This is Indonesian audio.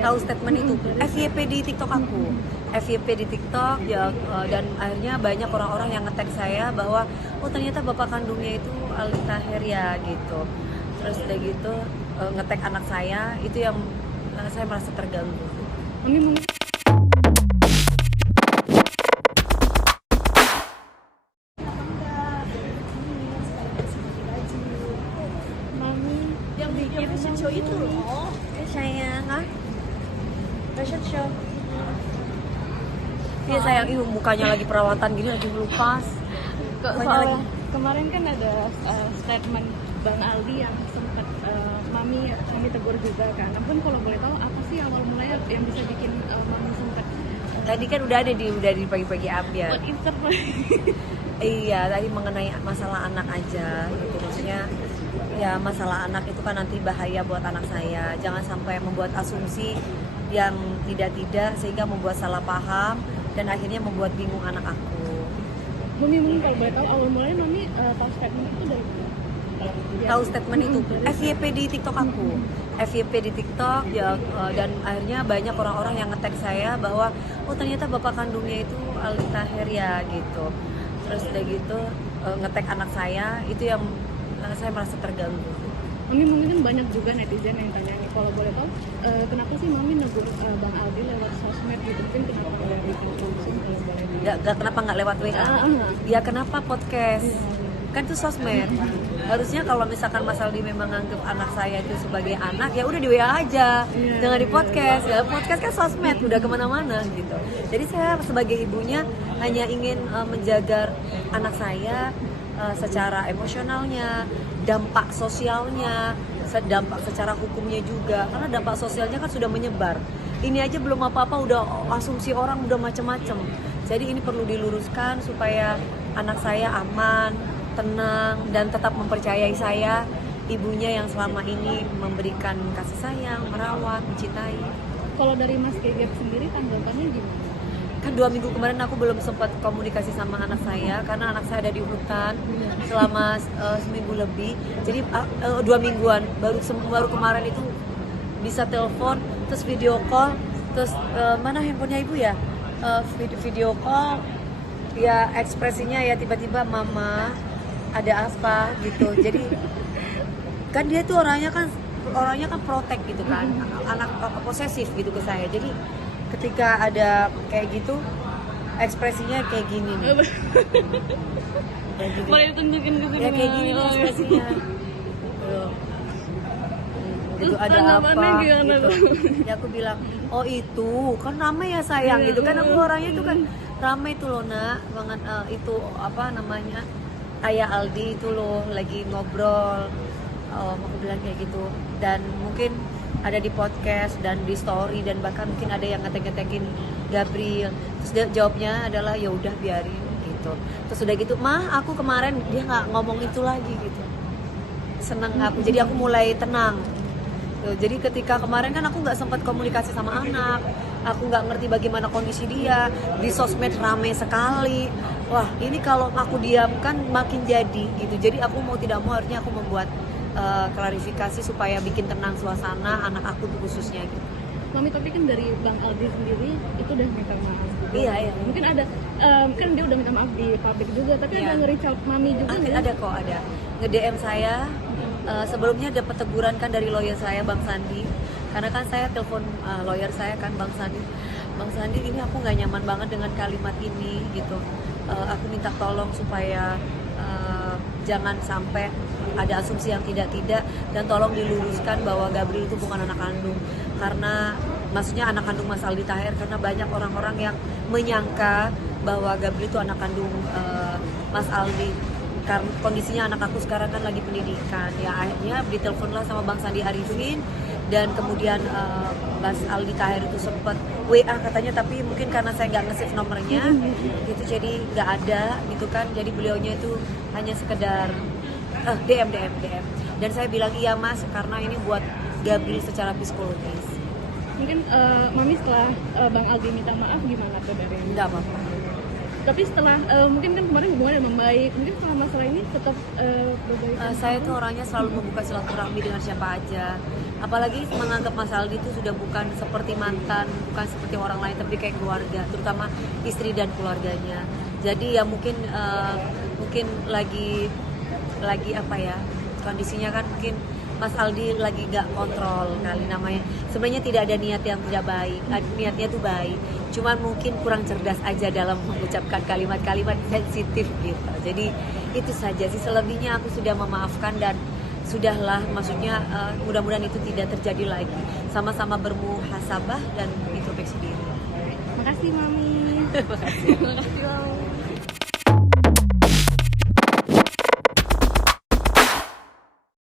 tahu statement itu FYP di TikTok aku, FYP di TikTok ya, dan akhirnya banyak orang-orang yang nge-tag saya bahwa oh ternyata bapak kandungnya itu Aldi Taher ya gitu. Terus udah gitu nge-tag anak saya, itu yang saya merasa terganggu. Mami mungkin yang fashion show itu loh. Sayang, fashion show. Iya sayang, mukanya lagi perawatan gini lagi melupas. soalnya kemarin kan ada statement Bang Aldi yang sempat Mami tegur juga kan. Namun kalau boleh tahu apa sih awal mulanya yang bisa bikin Mami sempat Tadi kan udah di pagi-pagi ambiar. buat interview? Iya, tadi mengenai masalah anak aja gitu. Maksudnya ya masalah anak itu kan nanti bahaya buat anak saya. Jangan sampai membuat asumsi yang tidak-tidak sehingga membuat salah paham dan akhirnya membuat bingung anak aku. Mami mungkin kalau boleh tahu awal mulanya Mami tahu statement itu dari mana? Tahu statement itu FYP di TikTok aku, FYP di TikTok ya, dan akhirnya banyak orang-orang yang nge-tag saya bahwa oh ternyata bapak kandungnya itu Aldi Taher ya gitu. Terus udah gitu nge-tag anak saya, itu yang saya merasa terganggu. Mami mungkin kan banyak juga netizen yang tanya nih, kalau boleh tahu kenapa sih Mami negur Bang Aldi lewat sosmed gitu, mungkin kenapa nggak bikin langsung kalau boleh tahu? Kenapa nggak lewat WA? Ya kenapa podcast? Kan itu sosmed. Harusnya kalau misalkan Mas Aldi memang nganggep anak saya itu sebagai anak, ya udah di WA aja, jangan di podcast. Ya podcast kan sosmed, udah kemana-mana gitu. Jadi saya sebagai ibunya hanya ingin menjaga anak saya secara emosionalnya, dampak sosialnya, dampak secara hukumnya juga. Karena dampak sosialnya kan sudah menyebar. Ini aja belum apa-apa udah asumsi orang udah macam-macam. Jadi ini perlu diluruskan supaya anak saya aman, tenang, dan tetap mempercayai saya, ibunya yang selama ini memberikan kasih sayang, merawat, mencintai. Kalau dari Mas Gegep sendiri tanggapannya gimana? Kan 2 minggu kemarin aku belum sempat komunikasi sama anak saya karena anak saya ada di hutan selama seminggu lebih. Jadi 2 mingguan baru kemarin itu bisa telepon, terus video call, terus mana handphonenya ibu ya, video call, ya ekspresinya ya tiba-tiba mama ada apa gitu. Jadi kan dia tuh orangnya kan protek gitu kan, anak posesif gitu ke saya. Jadi ketika ada kayak gitu ekspresinya kayak gini nih. Kayak gini. Boleh tunjukin ke sini? Ya kayak gini nih ekspresinya. Gitu ada apa gitu. Ya aku bilang, oh itu kan ramai ya sayang gitu kan, aku orangnya itu kan ramai itu loh nak banget, itu apa namanya, ayah Aldi itu loh lagi ngobrol, aku bilang kayak gitu. Dan mungkin ada di podcast dan di story, dan bahkan mungkin ada yang ngetek-ngetekin Gabriel. Terus dia jawabnya adalah ya udah biarin gitu. Terus udah gitu, mah aku kemarin dia nggak ngomong itu lagi gitu. Seneng aku, jadi aku mulai tenang. Jadi ketika kemarin kan aku nggak sempat komunikasi sama anak, aku nggak ngerti bagaimana kondisi dia, di sosmed rame sekali. Wah ini kalau aku diamkan makin jadi gitu. Jadi aku mau tidak mau akhirnya aku membuat klarifikasi supaya bikin tenang suasana anak aku tuh khususnya gitu. Mami tapi kan dari Bang Aldi sendiri itu udah minta maaf. Iya. Mungkin ada kan dia udah minta maaf di publik juga, tapi ada nge-reach out Mami juga nggak? Ada kok, ada nge-DM saya. Sebelumnya dapat teguran kan dari lawyer saya Bang Sandi, karena kan saya telepon lawyer saya kan, Bang Sandi ini aku nggak nyaman banget dengan kalimat ini gitu. Aku minta tolong supaya jangan sampai ada asumsi yang tidak, dan tolong diluruskan bahwa Gabriel itu bukan anak kandung, karena maksudnya anak kandung Mas Aldi Taher, karena banyak orang-orang yang menyangka bahwa Gabriel itu anak kandung Mas Aldi. Karena kondisinya anak aku sekarang kan lagi pendidikan, ya akhirnya diteleponlah sama Bang Sandi Arifin, dan kemudian Mas Aldi Taher itu sempat WA katanya, tapi mungkin karena saya nggak nge-save nomornya gitu, jadi nggak ada gitu kan. Jadi beliaunya itu hanya sekedar DM. Dan saya bilang iya mas, karena ini buat Gabriel secara psikologis. Mungkin Mami setelah Bang Aldi minta maaf gimana tuh dari? Nggak apa-apa. Tapi setelah mungkin kan kemarin hubungannya membaik, mungkin setelah masalah ini tetap berbaik. Saya tuh orangnya selalu membuka silaturahmi dengan siapa aja. apalagi menganggap Mas Aldi itu sudah bukan seperti mantan, bukan seperti orang lain, tapi kayak keluarga, terutama istri dan keluarganya. Jadi ya mungkin lagi apa ya, kondisinya kan mungkin Mas Aldi lagi gak kontrol kali namanya. Sebenarnya tidak ada niat yang tidak baik, niatnya tuh baik. Cuman mungkin kurang cerdas aja dalam mengucapkan kalimat-kalimat sensitif gitu. Jadi itu saja sih, selebihnya aku sudah memaafkan dan sudahlah, maksudnya mudah-mudahan itu tidak terjadi lagi. Sama-sama bermuhasabah dan introspeksi diri. Makasih Mami. Makasih Mami.